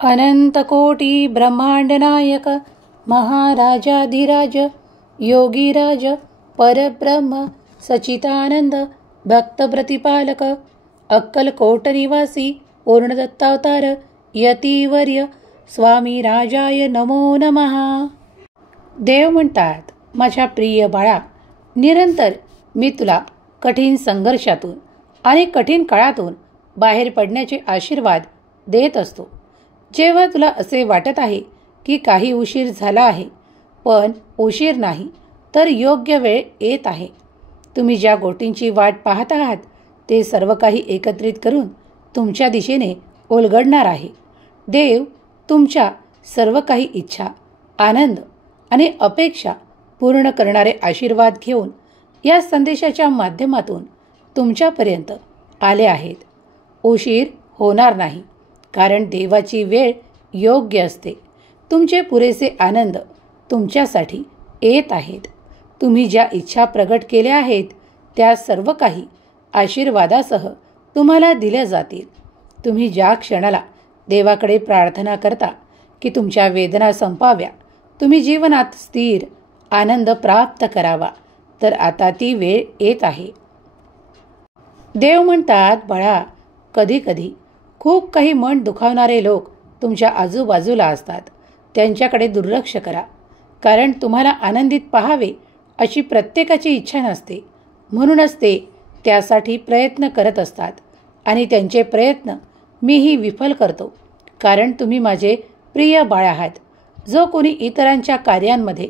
अनंतकोटी ब्रह्मांडनायक महाराजाधिराज योगीराज परब्रह्म सचितानंद भक्तप्रतिपालक अक्कलकोट निवासी पूर्णदत्तावतार यतिवर्य स्वामी राजाय नमो नमः. देव म्हणतात, माझ्या प्रिय बाळा, निरंतर मी तुला कठीण संघर्षातून आणि कठीण काळातून बाहेर पडण्याचे आशीर्वाद देत असतो. जेव्हा तुला असे वाटत आहे की काही उशीर झाला आहे, पण उशीर नाही, तर योग्य वेळ येत आहे. तुम्ही ज्या गोष्टींची वाट पाहत आहात ते सर्व काही एकत्रित करून तुमच्या दिशेने उलगडणार आहे. देव तुमच्या सर्व काही इच्छा, आनंद आणि अपेक्षा पूर्ण करणारे आशीर्वाद घेऊन या संदेशाच्या माध्यमातून तुमच्यापर्यंत आले आहेत. उशीर होणार नाही, कारण देवाची वेळ योग्य असते. तुमचे पुरेसे आनंद तुमच्यासाठी येत आहेत. तुम्ही ज्या इच्छा प्रगट केल्या आहेत त्या सर्व काही आशीर्वादासह तुम्हाला दिल्या जातील. तुम्ही ज्या क्षणाला देवाकडे प्रार्थना करता की तुमच्या वेदना संपाव्या, तुम्ही जीवनात स्थिर आनंद प्राप्त करावा, तर आता ती वेळ येत आहे. देव म्हणतात, बाळा, कधी कधी खूप काही मन दुखावणारे लोक तुमच्या आजूबाजूला असतात. त्यांच्याकडे दुर्लक्ष करा, कारण तुम्हाला आनंदित पाहावे अशी प्रत्येकाची इच्छा नसते. म्हणूनच ते त्यासाठी प्रयत्न करत असतात आणि त्यांचे प्रयत्न मीही विफल करतो. कारण तुम्ही माझे प्रिय बाळ आहात, जो कोणी इतरांच्या कार्यांमध्ये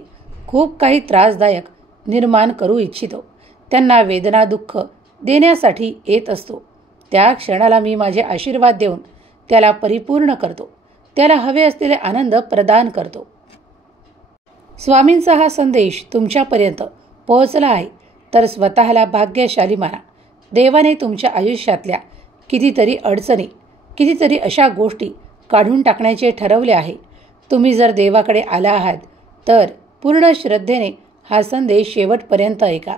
खूप काही त्रासदायक निर्माण करू इच्छितो, त्यांना वेदना दुःख देण्यासाठी येत असतो. त्या क्षणाला मी माझे आशीर्वाद देऊन त्याला परिपूर्ण करतो, त्याला हवे असलेले आनंद प्रदान करतो. स्वामींचा हा संदेश तुमच्यापर्यंत पोहोचला आहे तर स्वतःला भाग्यशाली माना. देवाने तुमच्या आयुष्यातल्या कितीतरी अडचणी, कितीतरी अशा गोष्टी काढून टाकण्याचे ठरवले आहे. तुम्ही जर देवाकडे आला आहात तर पूर्ण श्रद्धेने हा संदेश शेवटपर्यंत ऐका.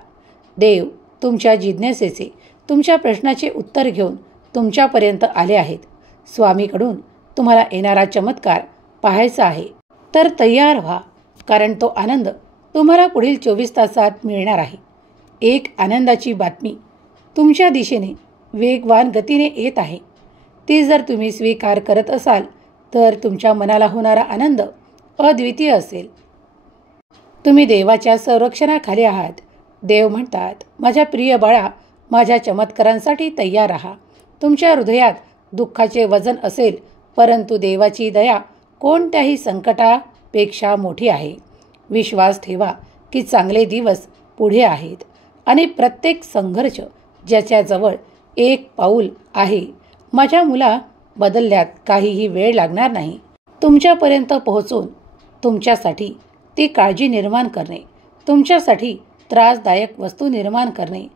देव तुमच्या जिज्ञासेचे, तुमच्या प्रश्नाचे उत्तर घेऊन तुमच्यापर्यंत आले आहेत. स्वामीकडून तुम्हाला येणारा चमत्कार पाहायचा आहे तर तयार व्हा, कारण तो आनंद तुम्हाला पुढील 24 तासात मिळणार आहे. एक आनंदाची बातमी तुमच्या दिशेने वेगवान गतीने येत आहे. ती जर तुम्ही स्वीकार करत असाल तर तुमच्या मनाला होणारा आनंद अद्वितीय असेल. तुम्ही देवाच्या संरक्षणाखाली आहात. देव म्हणतात, माझ्या प्रिय बाळा, माझ्या चमत्कारांसाठी तयार राहा. तुमच्या हृदयात दुःखाचे वजन असेल, परंतु देवाची दया कोणत्याही संकटापेक्षा मोठी आहे. विश्वास ठेवा की चांगले दिवस पुढे आहेत आणि प्रत्येक संघर्ष ज्याच्याजवळ एक पाऊल आहे. माझ्या मुला, बदलण्यात काहीही वेळ लागणार नाही. तुमच्यापर्यंत पोहोचून तुमच्यासाठी ती काळजी निर्माण करणे, तुमच्यासाठी त्रासदायक वस्तू निर्माण करणे,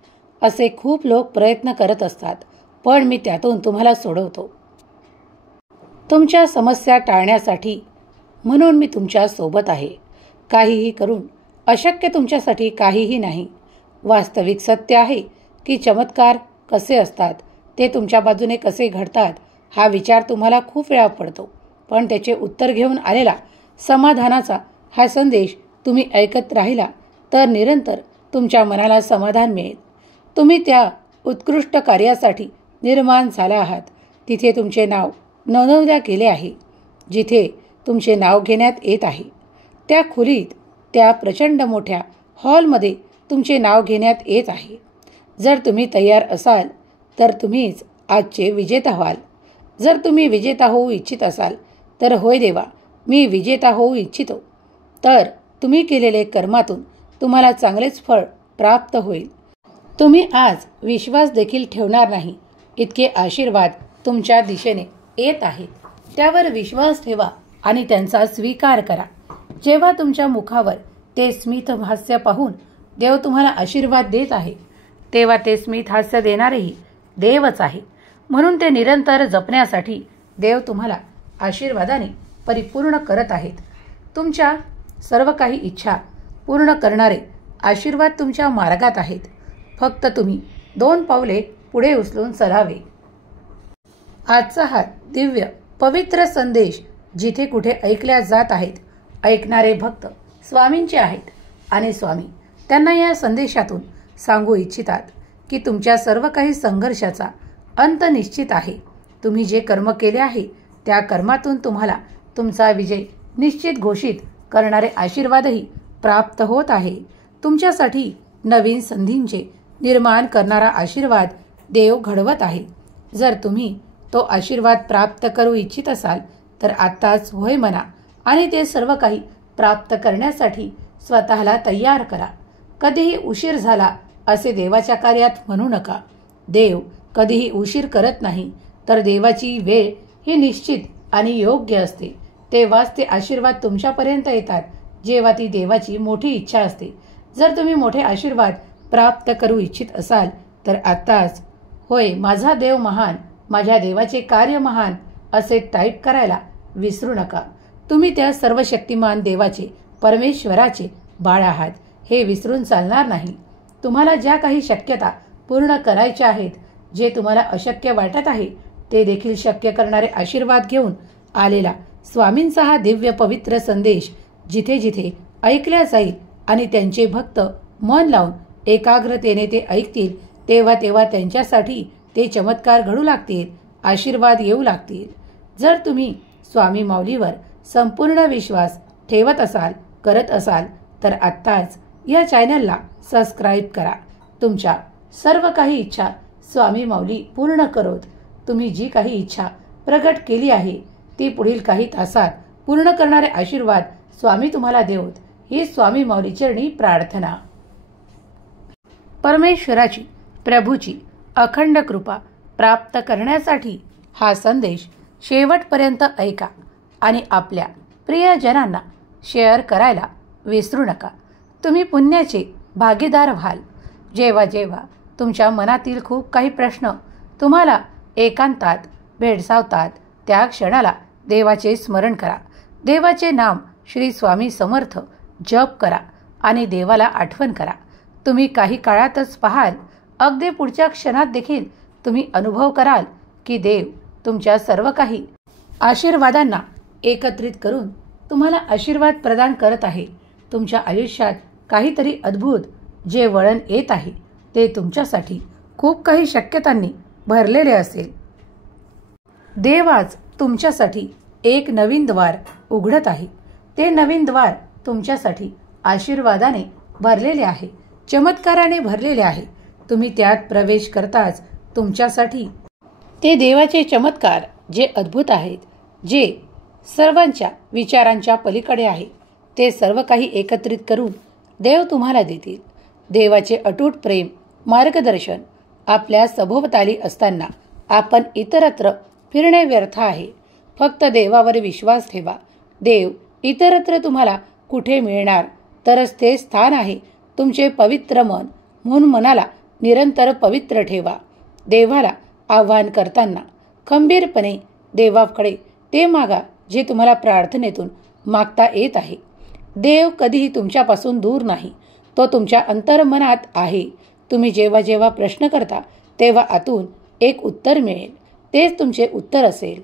असे खूप लोक प्रयत्न करत असतात, पण मी त्यातून तुम्हाला सोडवतो. तुमच्या समस्या टाळण्यासाठी, म्हणून मी तुमच्या सोबत आहे. काहीही करून अशक्य तुमच्यासाठी काहीही नाही. वास्तविक सत्य आहे की चमत्कार कसे असतात, ते तुमच्या बाजूने कसे घडतात हा विचार तुम्हाला खूप वेळा पडतो. पण त्याचे उत्तर घेऊन आलेला समाधानाचा हा संदेश तुम्ही ऐकत राहिला तर निरंतर तुमच्या मनाला समाधान मिळेल. तुम्ही त्या उत्कृष्ट कार्यासाठी निर्माण झाला आहात. तिथे तुमचे नाव नोंदवले गेले आहे. जिथे तुमचे नाव घेण्यात येत आहे त्या खोलीत, त्या प्रचंड मोठ्या हॉलमध्ये तुमचे नाव घेण्यात येत आहे. जर तुम्ही तयार असाल तर तुम्हीच आजचे विजेता व्हाल. जर तुम्ही विजेता होऊ इच्छित असाल तर होय देवा, मी विजेता होऊ इच्छितो, तर तुम्ही केलेले कर्मातून तुम्हाला चांगलेच फळ प्राप्त होईल. तुम्ही आज विश्वास देखील ठेवणार नाही इतके आशीर्वाद तुमच्या दिशेने येत आहे. त्यावर विश्वास ठेवा आणि त्यांचा स्वीकार करा. जेव्हा तुमच्या मुखावर ते स्मित हास्य पाहून देव तुम्हाला आशीर्वाद देत आहे, तेव्हा ते स्मित हास्य देणारेही देवच आहे. म्हणून ते निरंतर जपण्यासाठी देव तुम्हाला आशीर्वादाने परिपूर्ण करत आहेत. तुमच्या सर्व काही इच्छा पूर्ण करणारे आशीर्वाद तुमच्या मार्गात आहेत. फक्त तुम्ही 2 पावले पुढे उचलून चलावे. आजचा हा दिव्य पवित्र संदेश जिथे कुठे ऐकल्या जात आहेत, ऐकणारे भक्त स्वामींचे आहेत आणि स्वामी त्यांना या संदेशातून सांगू इच्छितात की तुमच्या सर्व काही संघर्षाचा अंत निश्चित आहे. तुम्ही जे कर्म केले आहे त्या कर्मातून तुम्हाला तुमचा विजय निश्चित घोषित करणारे आशीर्वादही प्राप्त होत आहे. तुमच्यासाठी नवीन संधींचे निर्माण करणारा आशीर्वाद देव घडवत आहे. जर तुम्ही तो आशीर्वाद प्राप्त करू इच्छित असाल तर आत्ताच होय म्हणा आणि ते सर्व काही प्राप्त करण्यासाठी स्वतःला तयार करा. कधीही उशीर झाला असे देवाच्या कार्यात म्हणू नका. देव कधीही उशीर करत नाही, तर देवाची वेळ ही निश्चित आणि योग्य असते. तेव्हाच ते आशीर्वाद तुमच्यापर्यंत येतात जेव्हा ती देवाची मोठी इच्छा असते. जर तुम्ही मोठे आशीर्वाद प्राप्त करू इच्छित असाल तर आत्ताच होय माझा देव महान, माझ्या देवाचे कार्य महान असे टाईप करायला विसरू नका. तुम्ही त्या सर्व शक्तिमान देवाचे, परमेश्वराचे बाळ आहात हे विसरून चालणार नाही. तुम्हाला ज्या काही शक्यता पूर्ण करायच्या आहेत, जे तुम्हाला अशक्य वाटत आहे ते देखील शक्य करणारे आशीर्वाद घेऊन आलेला स्वामींचा हा दिव्य पवित्र संदेश जिथे जिथे ऐकल्या जाईल आणि त्यांचे भक्त मन लावून एकाग्रतेने ते ऐकतील तेव्हा तेव्हा त्यांच्यासाठी ते चमत्कार घडू लागतील, आशीर्वाद येऊ लागतील. जर तुम्ही स्वामी माऊलीवर संपूर्ण विश्वास ठेवत असाल, करत असाल तर आत्ताच या चॅनलला सबस्क्राईब करा. तुमच्या सर्व काही इच्छा स्वामी माऊली पूर्ण करोत. तुम्ही जी काही इच्छा प्रगट केली आहे ती पुढील काही तासात पूर्ण करणारे आशीर्वाद स्वामी तुम्हाला देवोत ही स्वामी माऊली चरणी प्रार्थना. परमेश्वराची, प्रभूची अखंड कृपा प्राप्त करण्यासाठी हा संदेश शेवटपर्यंत ऐका आणि आपल्या प्रियजनांना शेअर करायला विसरू नका. तुम्ही पुण्याचे भागीदार व्हाल. जेव्हा जेव्हा तुमच्या मनातील खूप काही प्रश्न तुम्हाला एकांतात भेडसावतात त्या क्षणाला देवाचे स्मरण करा. देवाचे नाम श्री स्वामी समर्थ जप करा आणि देवाला आठवण करा. तुम्ही काही काळातच पाहाल, अगदी पुढच्या क्षणात देखील तुम्ही अनुभव कराल की देव तुमच्या सर्व काही आशीर्वादांना एकत्रित करून तुम्हाला आशीर्वाद प्रदान करत आहे. तुमच्या आयुष्यात काहीतरी अद्भुत जे वळण येत आहे ते तुमच्यासाठी खूप काही शक्यतांनी भरलेले असेल. देव आज तुमच्यासाठी एक नवीन द्वार उघडत आहे. ते नवीन द्वार तुमच्यासाठी आशीर्वादाने भरलेले आहे, चमत्काराने भरलेले आहे. तुम्ही त्यात प्रवेश करताच तुमच्यासाठी ते देवाचे चमत्कार जे अद्भुत आहेत, जे सर्वांच्या विचारांच्या पलीकडे आहे, ते सर्व काही एकत्रित करून देव तुम्हाला देतील. देवाचे अटूट प्रेम, मार्गदर्शन आपल्या सभोवताली असताना आपण इतरत्र फिरणे व्यर्थ आहे. फक्त देवावर विश्वास ठेवा. देव इतरत्र तुम्हाला कुठे मिळणार, तरच ते स्थान आहे तुमचे पवित्र मन. म्हणून मनाला निरंतर पवित्र ठेवा. देवाला आव्हान करताना खंबीरपणे देवाकडे ते मागा जे तुम्हाला प्रार्थनेतून मागता येत आहे. देव कधीही तुमच्यापासून दूर नाही, तो तुमच्या अंतर्मनात आहे. तुम्ही जेव्हा जेव्हा प्रश्न करता तेव्हा आतून एक उत्तर मिळेल, तेच तुमचे उत्तर असेल.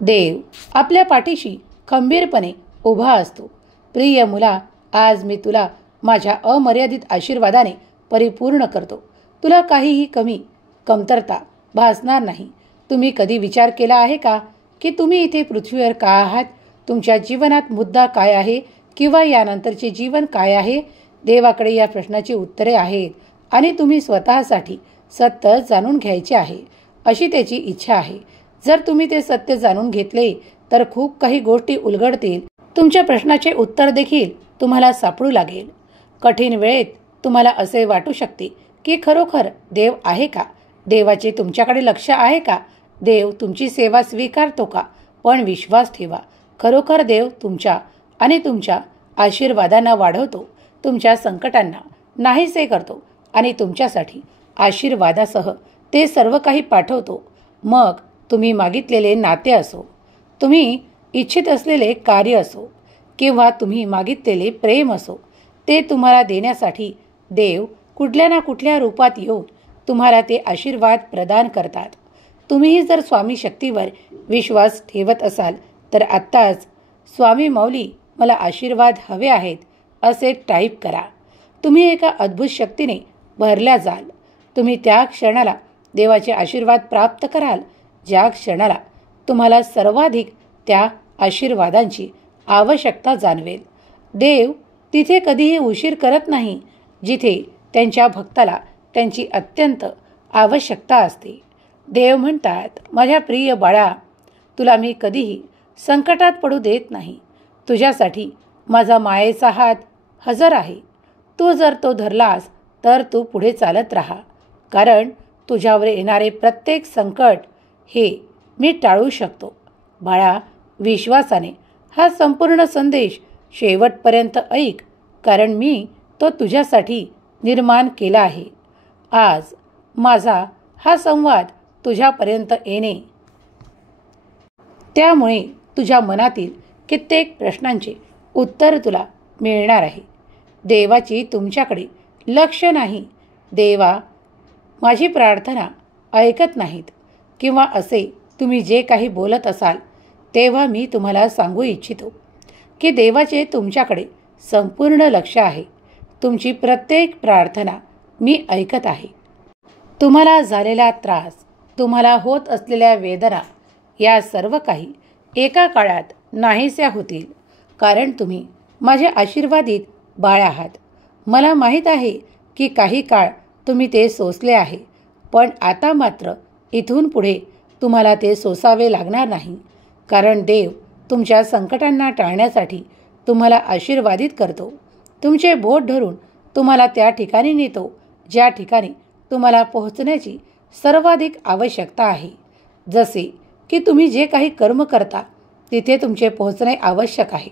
देव आपल्या पाठीशी खंबीरपणे उभा असतो. प्रिय मुला, आज मी तुला माझ्या अमर्यादित आशीर्वादाने परिपूर्ण करतो. तुला काहीही कमतरता भासणार नाही. तुम्ही कधी विचार केला आहे का की तुम्ही इथे पृथ्वीवर का आहात? तुमच्या जीवनात मुद्दा काय आहे किंवा यानंतरचे जीवन काय आहे? देवाकडे या प्रश्नाची उत्तरे आहेत आणि तुम्ही स्वतःसाठी सत्य जाणून घ्यायचे आहे अशी त्याची इच्छा आहे. जर तुम्ही ते सत्य जाणून घेतले तर खूप काही गोष्टी उलगडतील. तुमच्या प्रश्नाचे उत्तर देखील तुम्हाला सापडू लागेल. कठीण वेळेत तुम्हाला असे वाटू शकते की खरोखर देव आहे का? देवाचे तुमच्याकडे लक्ष आहे का? देव तुमची सेवा स्वीकारतो का? पण विश्वास ठेवा, खरोखर देव तुमच्या आणि तुमच्या आशीर्वादांना वाढवतो, तुमच्या संकटांना नाहीसे करतो आणि तुमच्यासाठी आशीर्वादासह ते सर्व काही पाठवतो. मग तुम्ही मागितलेले नाते असो, तुम्ही इच्छित असलेले कार्य असो किंवा तुम्ही मागितलेले प्रेम असो, ते तुम्हाला देण्यासाठी देव कुठल्या ना कुठल्या रूपात येऊन तुम्हाला ते आशीर्वाद प्रदान करतात. तुम्हीही जर स्वामी शक्तीवर विश्वास ठेवत असाल तर आत्ताच स्वामी माऊली मला आशीर्वाद हवे आहेत असे टाईप करा. तुम्ही एका अद्भुत शक्तीने भरल्या जाल. तुम्ही त्या क्षणाला देवाचे आशीर्वाद प्राप्त कराल ज्या क्षणाला तुम्हाला सर्वाधिक त्या आशीर्वादांची आवश्यकता जाणवेल. देव तिथे कधीही उशीर करत नाही जिथे त्यांच्या भक्ताला त्यांची अत्यंत आवश्यकता असते. देव म्हणतात, माझ्या प्रिय बाळा, तुला मी कधीही संकटात पडू देत नाही. तुझ्यासाठी माझा मायेचा हात हजर आहे. तू जर तो धरलास तर तू पुढे चालत राहा, कारण तुझ्यावर येणारे प्रत्येक संकट हे मी टाळू शकतो. बाळा, विश्वासाने हा संपूर्ण संदेश शेवटपर्यंत ऐक, कारण मी तो तुझ्यासाठी निर्माण केला आहे. आज माझा हा संवाद तुझ्यापर्यंत येणे त्यामुळे तुझ्या मनातील कित्येक प्रश्नांचे उत्तर तुला मिळणार आहे. देवाची तुमच्याकडे लक्ष नाही. देवा माझी प्रार्थना ऐकत नाहीत किंवा असे तुम्ही जे काही बोलत असाल तेव्हा मी तुम्हाला सांगू इच्छितो की देवाचे तुमच्याकडे संपूर्ण लक्ष आहे. तुमची प्रत्येक प्रार्थना मी ऐकत आहे. तुम्हाला झालेला त्रास, तुम्हाला होत असलेल्या वेदना या सर्व काही एका काळात नाहीशा होतील, कारण तुम्ही माझे आशीर्वादित बाळ आहात. मला माहीत आहे की काही काळ तुम्ही ते सोसले आहे, पण आता मात्र इथून पुढे तुम्हाला ते सोसावे लागणार नाही, कारण देव तुमच्या संकटांना टाळण्यासाठी तुम्हाला आशीर्वादित करतो. तुमचे बोट धरून तुम्हाला त्या ठिकाणी नेतो ज्या ठिकाणी तुम्हाला पोहोचण्याची सर्वाधिक आवश्यकता आहे. जसे की तुम्ही जे काही कर्म करता तिथे तुमचे पोहोचणे आवश्यक आहे.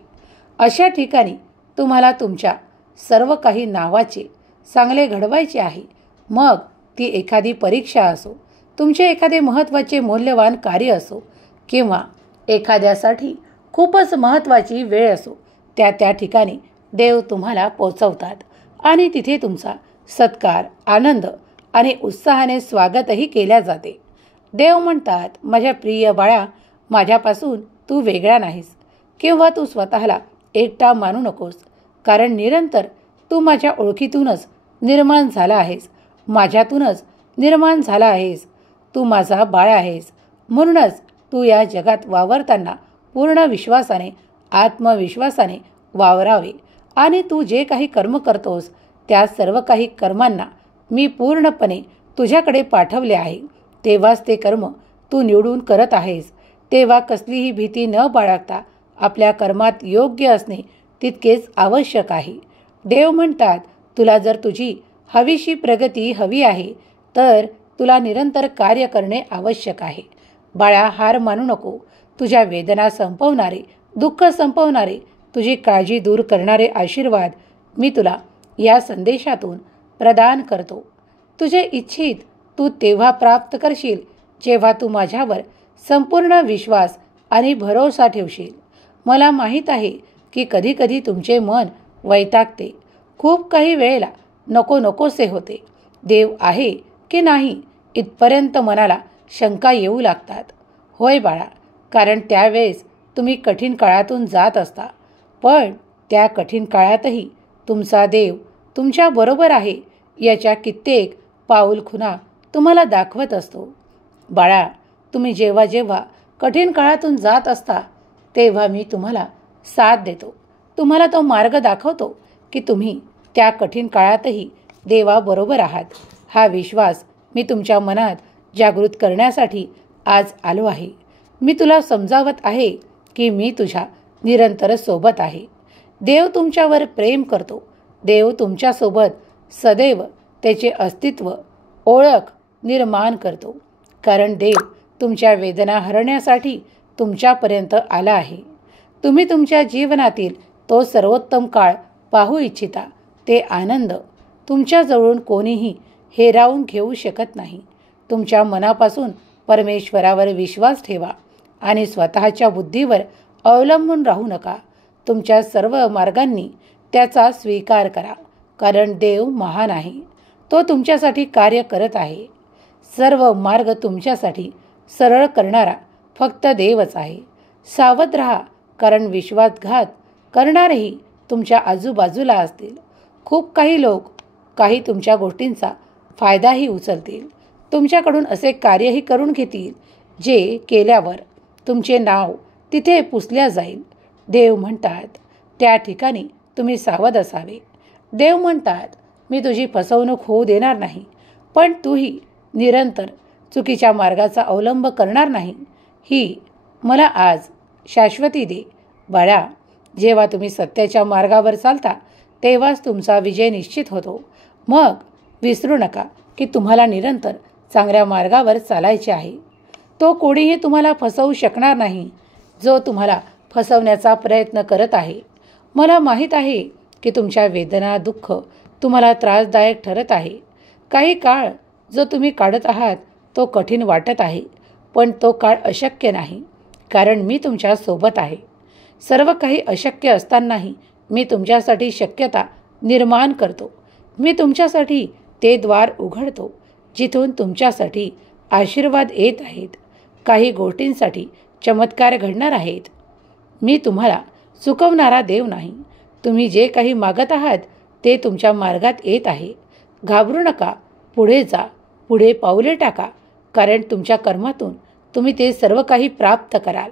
अशा ठिकाणी तुम्हाला तुमच्या सर्व काही नावाचे चांगले घडवायचे आहे. मग ती एखादी परीक्षा असो, तुमचे एखादे महत्त्वाचे मौल्यवान कार्य असो किंवा एखाद्यासाठी खूपच महत्त्वाची वेळ असो, त्या ठिकाणी देव तुम्हाला पोचवतात आणि तिथे तुमचा सत्कार, आनंद आणि उत्साहाने स्वागतही केल्या जाते. देव म्हणतात, माझ्या प्रिय बाळा, माझ्यापासून तू वेगळा नाहीस किंवा तू स्वतःला एकटा मानू नकोस, कारण निरंतर तू माझ्या ओळखीतूनच निर्माण झाला आहेस, माझ्यातूनच निर्माण झाला आहेस. तू माझा बाळ आहेस. म्हणूनच तू या जगात वावरताना पूर्ण विश्वासाने, आत्मविश्वासाने वावरावे आणि तू जे काही कर्म करतोस त्या सर्व काही कर्मांना मी पूर्णपणे तुझ्याकडे पाठवले आहे. तेव्हाच ते कर्म तू निवडून करत आहेस. तेव्हा कसलीही भीती न बाळगता आपल्या कर्मात योग्य असणे तितकेच आवश्यक आहे. देव म्हणतात, तुला जर तुझी हवीशी प्रगती हवी आहे तर तुला निरंतर कार्य करणे आवश्यक आहे. बाळा, हार मानू नको. तुझ्या वेदना संपवणारे, दुःख संपवणारे, तुझी काळजी दूर करणारे आशीर्वाद मी तुला या संदेशातून प्रदान करतो. तुझे इच्छित तू तेव्हा प्राप्त करशील जेव्हा तू माझ्यावर संपूर्ण विश्वास आणि भरोसा ठेवशील. मला माहीत आहे की कधीकधी तुमचे मन वैतागते. खूप काही वेळेला नको नकोसे होते. देव आहे की नाही इथपर्यंत मनाला शंका येऊ लागतात. होय बाळा, कारण त्यावेळेस तुम्ही कठीण काळातून जात असता, पण त्या कठीण काळातही तुमचा देव तुमच्याबरोबर आहे याच्या कित्येक पाऊलखुणा तुम्हाला दाखवत असतो. बाळा, तुम्ही जेव्हा जेव्हा कठीण काळातून जात असता तेव्हा मी तुम्हाला साथ देतो. तुम्हाला तो मार्ग दाखवतो की तुम्ही त्या कठीण काळातही देवाबरोबर आहात. हा विश्वास मी तुमच्या मनात जागृत करण्यासाठी आज आलो आहे. मी तुला समजावत आहे की मी तुझ्या निरंतर सोबत आहे. देव तुमच्यावर प्रेम करतो. देव तुमच्यासोबत सदैव त्याचे अस्तित्व, ओळख निर्माण करतो, कारण देव तुमच्या वेदना हरण्यासाठी तुमच्यापर्यंत आला आहे. तुम्ही तुमच्या जीवनातील तो सर्वोत्तम काळ पाहू इच्छिता. ते आनंद तुमच्याजवळून कोणीही हिरावून घेऊ शकत नाही. तुमच्या मनापासून परमेश्वरावर विश्वास ठेवा आणि स्वतःच्या बुद्धीवर अवलंबून राहू नका. तुमच्या सर्व मार्गांनी त्याचा स्वीकार करा, कारण देव महान आहे. तो तुमच्यासाठी कार्य करत आहे. सर्व मार्ग तुमच्यासाठी सरळ करणारा फक्त देवच आहे. सावध राहा, कारण विश्वासघात करणारेही तुमच्या आजूबाजूला असतील. खूप काही लोक काही तुमच्या गोष्टींचा फायदाही उचलतील. तुमच्याकडून असे कार्यही करून घेतील जे केल्यावर तुमचे नाव तिथे पुसल्या जाईल. देव म्हणतात त्या ठिकाणी तुम्ही सावध असावे. देव म्हणतात मी तुझी फसवणूक होऊ देणार नाही, पण तूही निरंतर चुकीच्या मार्गाचा अवलंब करणार नाही ही मला आज शाश्वती दे. बाळा, जेव्हा तुम्ही सत्याच्या मार्गावर चालता तेव्हाच तुमचा विजय निश्चित होतो. मग विसरू नका की तुम्हाला निरंतर चांगल्या मार्गावर चालायचे आहे. तो कोणीही तुम्हाला फसवू शकणार नाही जो तुम्हाला फसवण्याचा प्रयत्न करत आहे. मला माहीत आहे की तुमच्या वेदना, दुःख तुम्हाला त्रासदायक ठरत आहे. काही काळ जो तुम्ही काढत आहात तो कठीण वाटत आहे, पण तो काळ अशक्य नाही, कारण मी तुमच्या सोबत आहे. सर्व काही अशक्य असतानाही मी तुमच्यासाठी शक्यता निर्माण करतो. मी तुमच्यासाठी ते द्वार उघडतो जिथून तुमच्यासाठी आशीर्वाद येत आहेत. काही गोष्टींसाठी चमत्कार घडणार आहेत. मी तुम्हाला चुकवणारा देव नाही. तुम्ही जे काही मागत आहात ते तुमच्या मार्गात येत आहे. घाबरू नका, पुढे जा, पुढे पाऊले टाका, कारण तुमच्या कर्मातून तुम्ही ते सर्व काही प्राप्त कराल.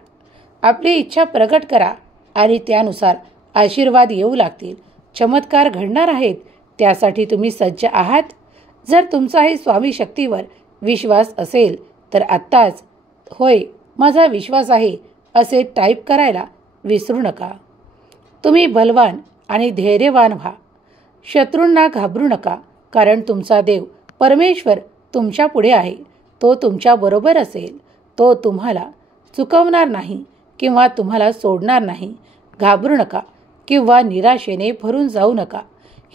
आपली इच्छा प्रगट करा आणि त्यानुसार आशीर्वाद येऊ लागतील. चमत्कार घडणार आहेत, त्यासाठी तुम्ही सज्ज आहात. जर तुमचाही स्वामी शक्तीवर विश्वास असेल तर आत्ताच होय माझा विश्वास आहे असे टाईप करायला विसरू नका. तुम्ही बलवान आणि धैर्यवान व्हा. शत्रूंना घाबरू नका, कारण तुमचा देव परमेश्वर तुमच्या पुढे आहे. तो तुमच्याबरोबर असेल. तो तुम्हाला चुकवणार नाही किंवा तुम्हाला सोडणार नाही. घाबरू नका किंवा निराशेने भरून जाऊ नका.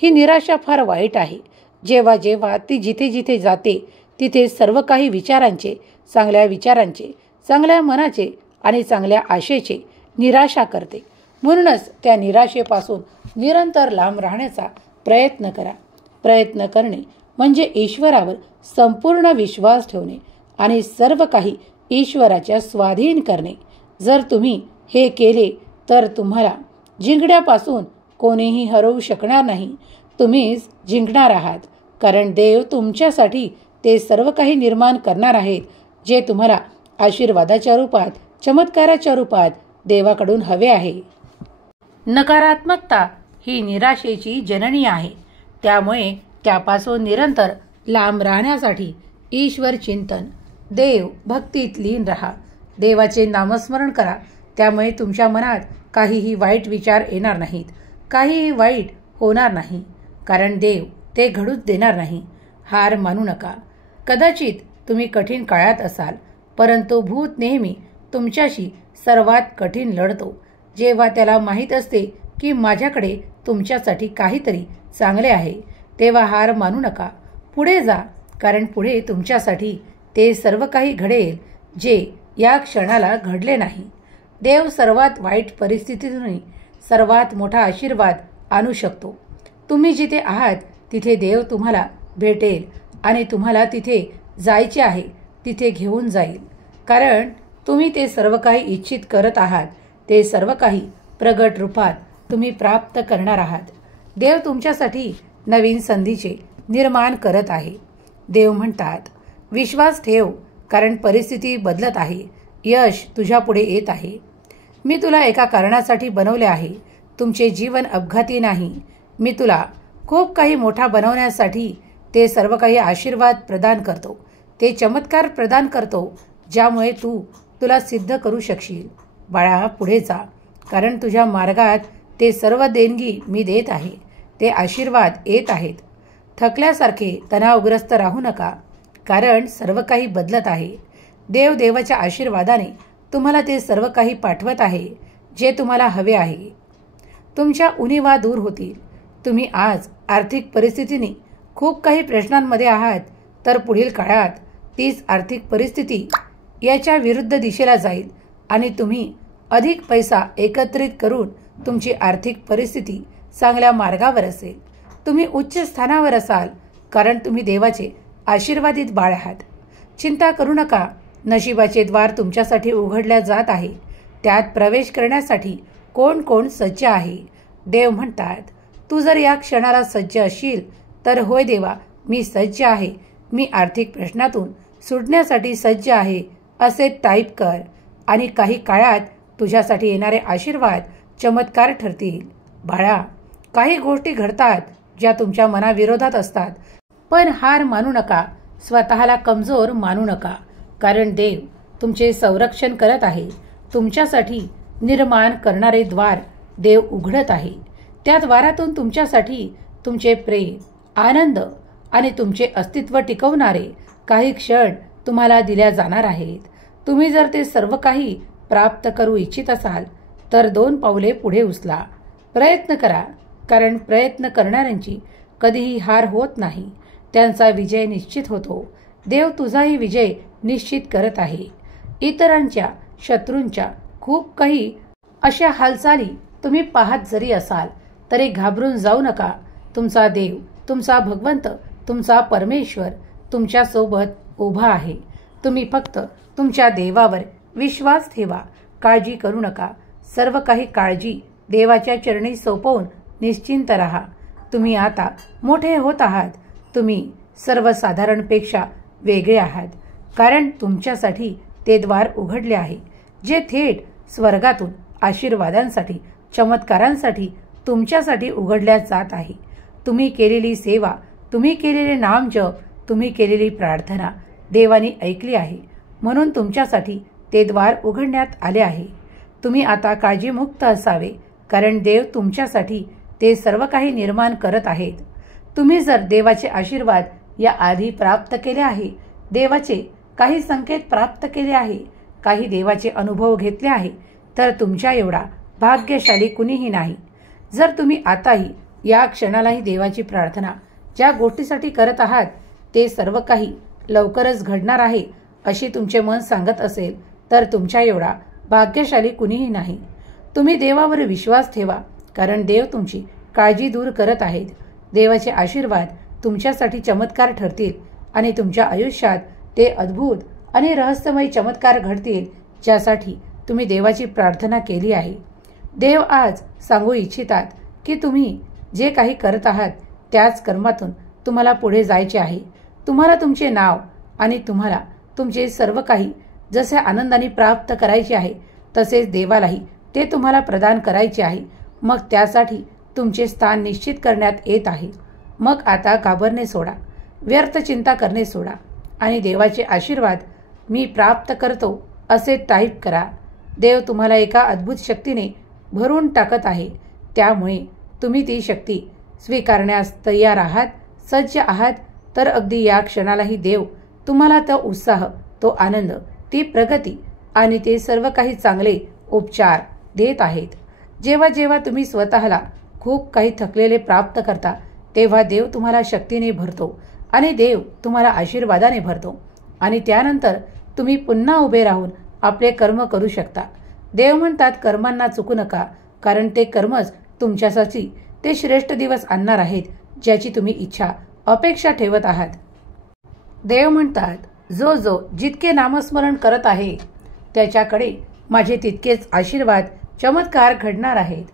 ही निराशा फार वाईट आहे. जेव्हा जेव्हा ती जिथे जिथे जाते तिथे सर्व काही विचारांचे, चांगल्या विचारांचे, चांगल्या मनाचे आणि चांगल्या आशेचे निराशा करते. म्हणूनच त्या निराशेपासून निरंतर लांब राहण्याचा प्रयत्न करा. प्रयत्न करणे म्हणजे ईश्वरावर संपूर्ण विश्वास ठेवणे आणि सर्व काही ईश्वराच्या स्वाधीन करणे. जर तुम्ही हे केले तर तुम्हाला जिंकण्यापासून कोणीही हरवू शकणार नाही. तुम्हीच जिंकणार आहात, कारण देव तुमच्यासाठी ते सर्व काही निर्माण करणार आहेत जे तुम्हाला आशीर्वादाच्या रूपात, चमत्काराच्या रूपात देवाकडून हवे आहे. नकारात्मकता ही निराशेची जननी आहे. त्यामुळे त्यापासून निरंतर लांब राहण्यासाठी ईश्वर चिंतन, देव भक्तीत लीन राहा. देवाचे नामस्मरण करा. त्यामुळे तुमच्या मनात काहीही वाईट विचार येणार नाहीत. काहीही वाईट होणार नाही, कारण देव ते घडूच देणार नाही. हार मानू नका. कदाचित तुम्ही कठीण काळात असाल, परंतु भूत नेहमी तुमच्याशी सर्वात कठीण लढतो. जेव्हा त्याला माहीत असते की माझ्याकडे तुमच्यासाठी काहीतरी चांगले आहे, तेव्हा हार मानू नका. पुढे जा, कारण पुढे तुमच्यासाठी ते सर्व काही घडेल जे या क्षणाला घडले नाही. देव सर्वात वाईट परिस्थितीतून सर्वात मोठा आशीर्वाद आणू शकतो. तुम्ही जिथे आहात तिथे देव तुम्हाला भेटेल आणि तुम्हाला तिथे जायचे आहे तिथे घेऊन जाईल, कारण तुम्ही ते सर्व काही इच्छित करत आहात. ते सर्व काही प्रगट रूपात तुम्ही प्राप्त करणार आहात. देव तुमच्यासाठी नवीन संधीचे निर्माण करत आहे. देव म्हणतात विश्वास ठेव, कारण परिस्थिती बदलत आहे. यश तुझ्या पुढे येत आहे. मी तुला एका कारणासाठी बनवले आहे. तुमचे जीवन अपघाती नाही. मी तुला खूप काही मोठा बनवण्यासाठी ते सर्व काही आशीर्वाद प्रदान करतो. ते चमत्कार प्रदान करतो ज्यामुळे तुला सिद्ध करू शकशील. बाळा, पुढे जा, कारण तुझ्या मार्गात ते सर्व देणगी मी देत आहे. ते आशीर्वाद येत आहेत. थकल्यासारखे तणावग्रस्त राहू नका, कारण सर्व काही बदलत आहे. देव देवाच्या आशीर्वादाने तुम्हाला ते सर्व काही पाठवत आहे जे तुम्हाला हवे आहे. तुमच्या उणीवा दूर होतील. तुम्ही आज आर्थिक परिस्थितीने खूप काही प्रश्नांमध्ये आहात, तर पुढील काळात तीच आर्थिक परिस्थिती याच्या विरुद्ध दिशेला जाईल आणि तुम्ही अधिक पैसा एकत्रित करून तुमची आर्थिक परिस्थिती चांगल्या मार्गावर असेल. तुम्ही उच्च स्थानावर असाल, कारण तुम्ही देवाचे आशीर्वादित बाळ आहात. चिंता करू नका, नशिबाचे द्वार तुमच्यासाठी उघडल्या जात आहे. त्यात प्रवेश करण्यासाठी कोण कोण सज्ज आहे? देव म्हणतात, तू जर या क्षणाला सज्ज असशील तर होय देवा, मी सज्ज आहे. मी आर्थिक प्रश्नातून सुटण्यासाठी सज्ज आहे असे टाईप कर आणि काही काळात तुझ्यासाठी येणारे आशीर्वाद चमत्कार ठरतील. बाळा, काही गोष्टी घडतात ज्या तुमच्या मनाविरोधात असतात, पण हार मानू नका. स्वतःला कमजोर मानू नका, कारण देव तुमचे संरक्षण करत आहे. तुमच्यासाठी निर्माण करणारे द्वार देव उघडत आहे. त्या द्वारातून तुमच्यासाठी तुमचे प्रेम, आनंद आणि तुमचे अस्तित्व टिकवणारे काही क्षण तुम्हाला दिल्या जाणार आहेत. तुम्ही जर ते सर्व काही प्राप्त करू इच्छित असाल तर 2 पावले पुढे उचला. प्रयत्न करा, कारण प्रयत्न करणाऱ्यांची कधीही हार होत नाही. त्यांचा विजय निश्चित होतो. देव तुझाही विजय निश्चित करत आहे. इतरांच्या, शत्रूंच्या खूप काही अशा हालचाली तुम्ही पाहत जरी असाल तरी घाबरून जाऊ नका. तुमचा देव, तुमचा भगवंत, तुमचा परमेश्वर तुमच्या सोबत उभा आहे. तुम्ही फक्त तुमच्या देवावर विश्वास ठेवा. काळजी करू नका. सर्व काही काळजी देवाच्या चरणी सोपवून निश्चिंत राहा. तुम्ही आता मोठे होत आहात. तुम्ही सर्वसाधारणपेक्षा वेगळे आहात, कारण तुमच्यासाठी ते द्वार उघडले आहे जे थेट स्वर्गातून आशीर्वादांसाठी, चमत्कारांसाठी तुमच्यासाठी उघडल्या जात आहे. तुम्ही केलेली सेवा, तुम्ही केलेले नामजप, तुम्ही केलेली प्रार्थना देवाने ऐकली आहे, म्हणून तुमच्यासाठी ते द्वार उघडण्यात आले आहे. तुम्ही आता काळजीमुक्त असावे, कारण देव तुमच्यासाठी ते सर्व काही निर्माण करत आहेत. तुम्ही जर देवाचे आशीर्वाद या आधी प्राप्त केले आहे, देवाचे काही संकेत प्राप्त केले आहे, काही देवाचे अनुभव घेतले आहे, तर तुमच्या एवढा भाग्यशाली कुणीही नाही. जर तुम्ही आताही या क्षणालाही देवाची प्रार्थना ज्या गोष्टीसाठी करत आहात ते सर्व काही लवकरच घडणार आहे अशी तुमचे मन सांगत असेल तर तुमच्या एवढा भाग्यशाली कुणीही नाही. तुम्ही देवावर विश्वास ठेवा, कारण देव तुमची काळजी दूर करत आहेत. देवाचे आशीर्वाद तुमच्यासाठी चमत्कार ठरतील आणि तुमच्या आयुष्यात ते अद्भुत आणि रहस्यमय चमत्कार घडतील ज्यासाठी तुम्ही देवाची प्रार्थना केली आहे. देव आज सांगू इच्छितात की तुम्ही जे काही करत आहात त्याच कर्मातून तुम्हाला पुढे जायचे आहे. तुम्हाला तुमचे नाव आणि तुम्हाला तुमचे सर्व काही जसे आनंदाने प्राप्त करायचे आहे तसेच देवालाही ते तुम्हाला प्रदान करायचे आहे. मग त्यासाठी तुमचे स्थान निश्चित करण्यात येत आहे. मग आता घाबरणे सोडा, व्यर्थ चिंता करणे सोडा आणि देवाचे आशीर्वाद मी प्राप्त करतो असे टाईप करा. देव तुम्हाला एका अद्भुत शक्तीने भरून टाकत आहे. त्यामुळे तुम्ही ती शक्ती स्वीकारण्यास तयार आहात, सज्ज आहात, तर अगदी या क्षणालाही देव तुम्हाला तो उत्साह, तो आनंद, ती प्रगती आणि ते सर्व काही चांगले उपचार देत आहेत. जेव्हा जेव्हा तुम्ही स्वतःला खूप काही थकलेले प्राप्त करता तेव्हा देव तुम्हाला शक्तीने भरतो आणि देव तुम्हाला आशीर्वादाने भरतो आणि त्यानंतर तुम्ही पुन्हा उभे राहून आपले कर्म करू शकता. देव म्हणतात, कर्मांना चुकू नका, कारण ते कर्मच तुमच्यासाठी ते श्रेष्ठ दिवस आणणार आहेत ज्याची तुम्ही इच्छा, अपेक्षा ठेवत आहात. देव म्हणतात, जो जो जितके नामस्मरण करत आहे त्याच्याकडे माझे तितकेच आशीर्वाद, चमत्कार घडणार आहेत.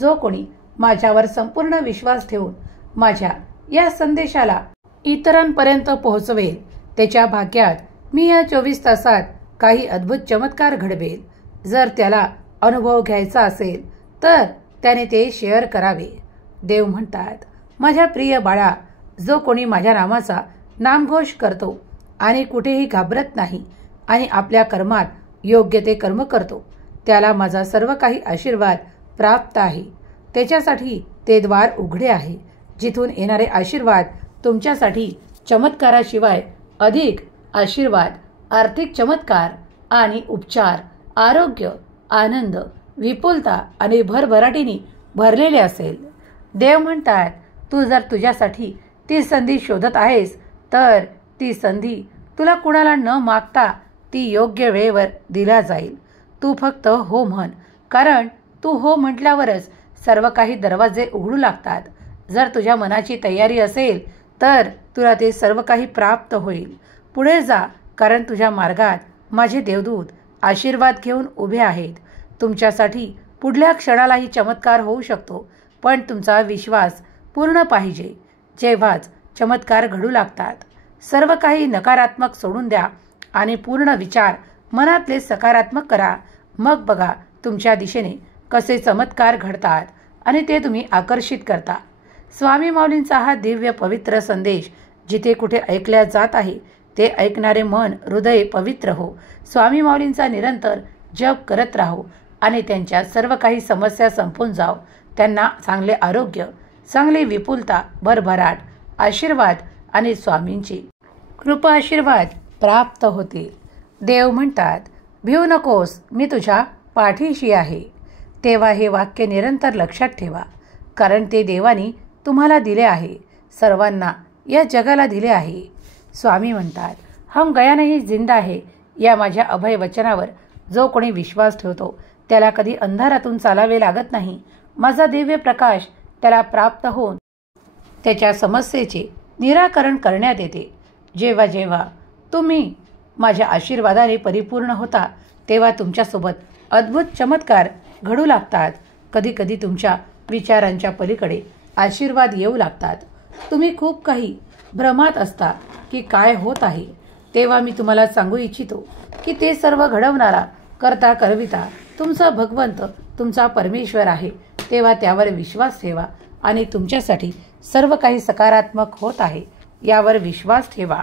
जो कोणी माझ्यावर संपूर्ण विश्वास ठेवून माझ्या या संदेशाला इतरांपर्यंत पोहोचवेल त्याच्या भाग्यात मी या 24 तासात काही अद्भुत चमत्कार घडवेल. जर त्याला अनुभव घ्यायचा असेल तर त्याने ते शेअर करावे. देव म्हणतात, माझ्या प्रिय बाळा, जो कोणी माझ्या नामाचा नामघोष करतो आणि कुठेही घाबरत नाही आणि आपल्या कर्मात योग्य ते कर्म करतो त्याला माझा सर्व काही आशीर्वाद प्राप्त आहे. त्याच्यासाठी ते द्वार उघडे आहे जिथून येणारे आशीर्वाद तुमच्यासाठी चमत्काराशिवाय अधिक आशीर्वाद, आर्थिक चमत्कार आणि उपचार, आरोग्य, आनंद, विपुलता आणि भरभराटीने भरलेले असेल. देव म्हणतात, तू जर तुझ्यासाठी ती संधी शोधत आहेस तर ती संधी तुला कुणाला न मागता ती योग्य वेळेवर दिला जाईल. तू फक्त हो म्हण, कारण तू हो म्हटल्यावरच सर्व काही दरवाजे उघडू लागतात. जर तुझ्या मनाची तयारी असेल तर तुला ते सर्व काही प्राप्त होईल. पुढे जा, कारण तुझ्या मार्गात माझे देवदूत आशीर्वाद घेऊन उभे आहेत. तुमच्यासाठी पुढल्या क्षणालाही चमत्कार होऊ शकतो, पण तुमचा विश्वास पूर्ण पाहिजे. जेव्हाच चमत्कार घडू लागतात, सर्व काही नकारात्मक सोडून द्या आणि पूर्ण विचार मनातले सकारात्मक करा. मग बघा तुमच्या दिशेने कसे चमत्कार घडतात आणि ते तुम्ही आकर्षित करता. स्वामी माऊलींचा हा दिव्य पवित्र संदेश जिथे कुठे ऐकल्या जात आहे ते ऐकणारे मन हृदय पवित्र हो. स्वामी माऊलींचा निरंतर जप करत राहो आणि त्यांच्या सर्व काही समस्या संपून जाव. त्यांना चांगले आरोग्य, चांगली विपुलता, भरभराट, आशीर्वाद आणि स्वामींची कृपा आशीर्वाद प्राप्त होतील. देव म्हणतात, भिवू नकोस, मी तुझ्या पाठीशी आहे. तेव्हा हे वाक्य निरंतर लक्षात ठेवा, कारण ते देवानी तुम्हाला दिले आहे, सर्वांना या जगाला दिले आहे. स्वामी म्हणतात, हम गया नहीं जिंदा है. या माझ्या अभय वचनावर जो कोणी विश्वास ठेवतो त्याला कधी अंधारातून चालावे लागत नाही. माझा दिव्य प्रकाश त्याला प्राप्त होऊन त्याच्या समस्येचे निराकरण करण्यात येते. जेव्हा जेव्हा तुम्ही माझ्या आशीर्वादाने परिपूर्ण होता तेव्हा तुमच्यासोबत अद्भुत चमत्कार घडू लागतात. कधी कधी तुमच्या विचारांच्या पलीकडे आशीर्वाद येऊ लागतात. तुम्ही खूप काही भ्रमात असता की काय होत आहे. तेव्हा मी तुम्हाला सांगू इच्छितो की ते सर्व घडवणारा, करता करविता तुमचा भगवंत, तुमचा परमेश्वर आहे. तेव्हा त्यावर विश्वास ठेवा आणि तुमच्यासाठी सर्व काही सकारात्मक होत आहे यावर विश्वास ठेवा.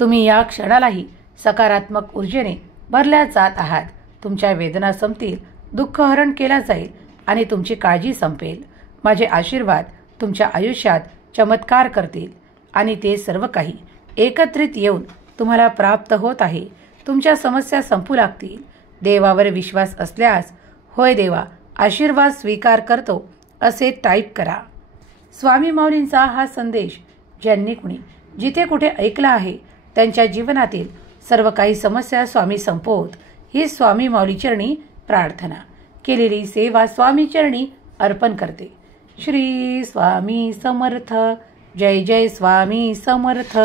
तुम्ही या क्षणालाही सकारात्मक ऊर्जेने भरल्या जात आहात. तुमच्या वेदना संपतील, दुःख हरण केला जाईल आणि तुमची काळजी संपेल. माझे आशीर्वाद तुमच्या आयुष्यात चमत्कार करतील आणि ते सर्व काही एकत्रित येऊन तुम्हाला प्राप्त होत आहे. तुमच्या समस्या संपू लागतील. देवावर विश्वास असल्यास होय देवा आशीर्वाद स्वीकार करतो असे टाईप करा. स्वामी माऊलींचा हा संदेश ज्यांनी कुणी जिथे कुठे ऐकला आहे त्यांच्या जीवनातील सर्व काही समस्या स्वामी संपवत ही स्वामी माऊली चरणी प्रार्थना. केलेली सेवा स्वामी चरणी अर्पण करते. श्री स्वामी समर्थ. जय जय स्वामी समर्थ.